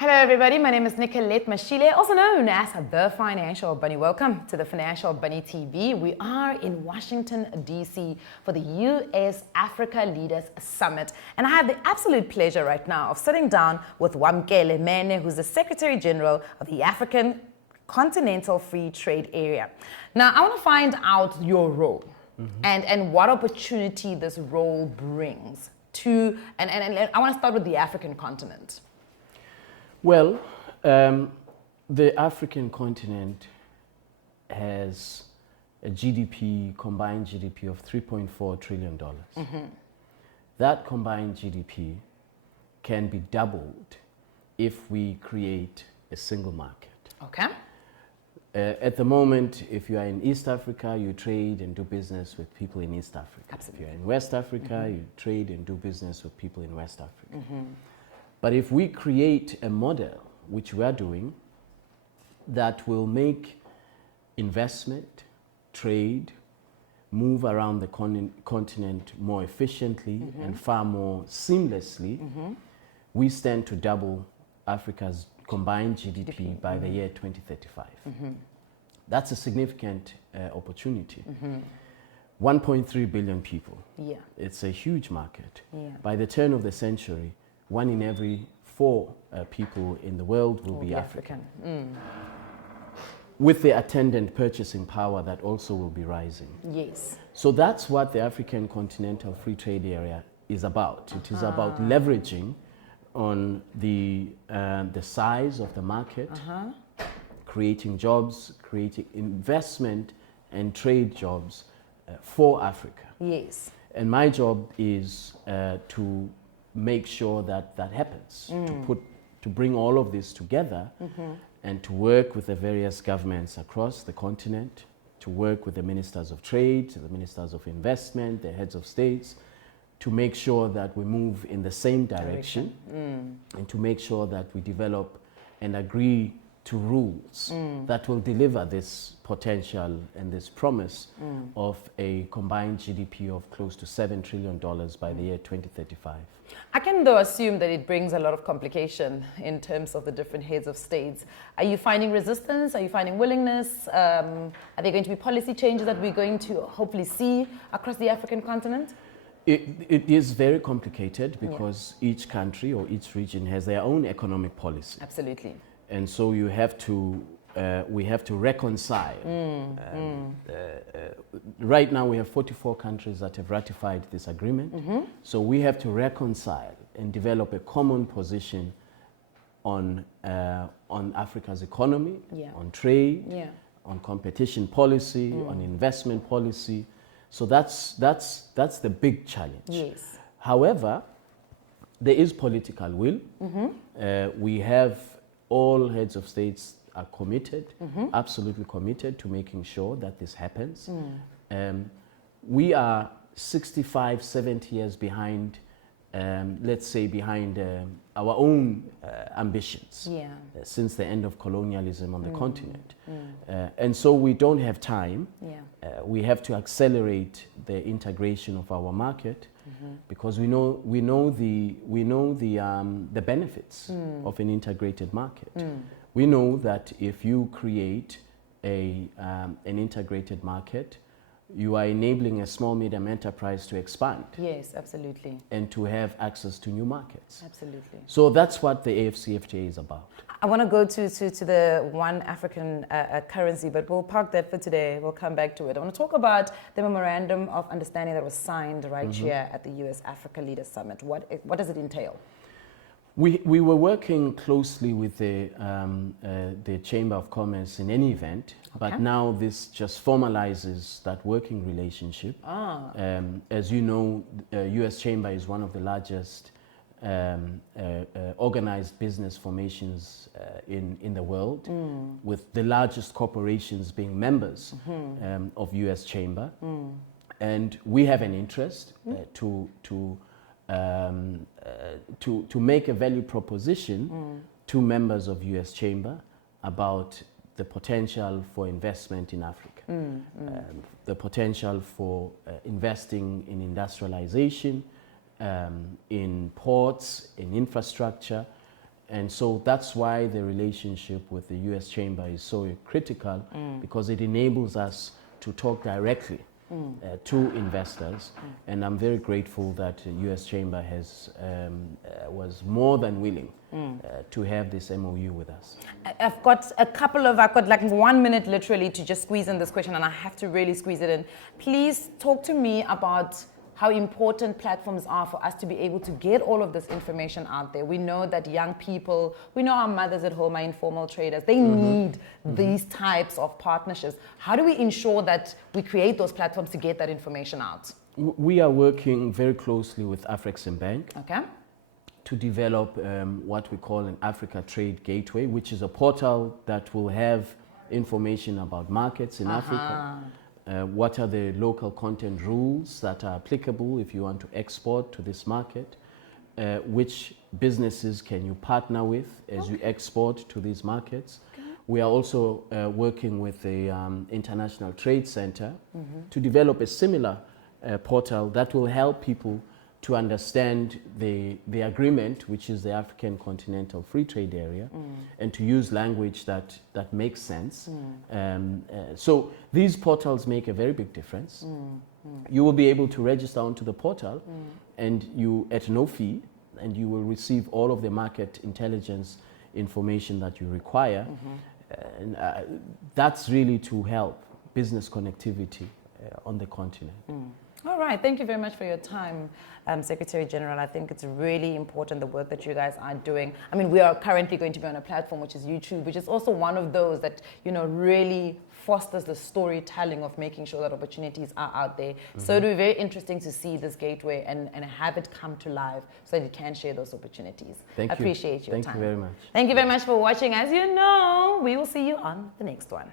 Hello everybody, my name is Nicolette Mashile, also known as The Financial Bunny. Welcome to The Financial Bunny TV. We are in Washington, D.C. for the U.S. Africa Leaders Summit. And I have the absolute pleasure right now of sitting down with Wamkele Mene, who's the Secretary General of the African Continental Free Trade Area. Now, I want to find out your role and what opportunity this role brings to, and I want to start with the African continent. Well, the African continent has a combined GDP of $3.4 trillion. That combined GDP can be doubled if we create a single market. Okay. At the moment, if you are in East Africa, you trade and do business with people in East Africa. Absolutely. If you're in West Africa, you trade and do business with people in West Africa. But if we create a model, which we are doing, that will make investment, trade, move around the continent more efficiently and far more seamlessly, we stand to double Africa's combined GDP by the year 2035. That's a significant opportunity. 1.3 billion people. Yeah. It's a huge market. Yeah. By the turn of the century, 1 in every 4 people in the world will be African. With the attendant purchasing power that also will be rising. Yes. So that's what the African Continental Free Trade Area is about. It is about leveraging on the size of the market, creating jobs, creating investment and trade jobs for Africa. Yes. And my job is to make sure that that happens, to bring all of this together and to work with the various governments across the continent, to work with the ministers of trade, the ministers of investment, the heads of states, to make sure that we move in the same direction and to make sure that we develop and agree to rules that will deliver this potential and this promise of a combined GDP of close to $7 trillion by the year 2035. I can though assume that it brings a lot of complication in terms of the different heads of states. Are you finding resistance? Are you finding willingness? Are there going to be policy changes that we're going to hopefully see across the African continent? It is very complicated because each country or each region has their own economic policy. Absolutely. And so you have to, we have to reconcile. Right now we have 44 countries that have ratified this agreement. So we have to reconcile and develop a common position on Africa's economy, on trade, on competition policy, on investment policy. So that's the big challenge. Yes. However, there is political will. We have all heads of states are committed, absolutely committed to making sure that this happens. We are 65, 70 years behind, let's say behind our own ambitions since the end of colonialism on the continent. And so we don't have time. We have to accelerate the integration of our market because we know the benefits of an integrated market. We know that if you create an integrated market, you are enabling a small medium enterprise to expand. Yes, absolutely. And to have access to new markets. Absolutely. So that's what the AfCFTA is about. I want to go to the one African currency, but we'll park that for today. We'll come back to it. I want to talk about the memorandum of understanding that was signed right here at the U.S. Africa Leaders Summit. What does it entail? We were working closely with the Chamber of Commerce in any event, but now this just formalizes that working relationship. As you know, U.S. Chamber is one of the largest organized business formations in the world, with the largest corporations being members of U.S. Chamber. And we have an interest to make a value proposition to members of U.S. Chamber about the potential for investment in Africa, the potential for investing in industrialization, in ports, in infrastructure, And so that's why the relationship with the US Chamber is so critical, because it enables us to talk directly to investors. And I'm very grateful that the US Chamber was more than willing to have this MOU with us. I've got like 1 minute literally to just squeeze in this question, and I have to really squeeze it in. Please talk to me about how important platforms are for us to be able to get all of this information out there. We know that young people, we know our mothers at home are informal traders. They need these types of partnerships. How do we ensure that we create those platforms to get that information out? We are working very closely with Afreximbank to develop what we call an Africa Trade Gateway, which is a portal that will have information about markets in Africa. What are the local content rules that are applicable if you want to export to this market? Which businesses can you partner with as you export to these markets? We are also working with the International Trade Center to develop a similar portal that will help people to understand the agreement, which is the African Continental Free Trade Area, and to use language that makes sense. So these portals make a very big difference. You will be able to register onto the portal, and you at no fee, and you will receive all of the market intelligence information that you require. And that's really to help business connectivity on the continent. All right, thank you very much for your time, Secretary General. I think it's really important, the work that you guys are doing. I mean, we are currently going to be on a platform which is YouTube, which is also one of those that, you know, really fosters the storytelling of making sure that opportunities are out there. So it'll be very interesting to see this gateway and have it come to life so that you can share those opportunities. Thank you. I appreciate your time. Thank you very much. Thank you very much for watching. As you know, we will see you on the next one.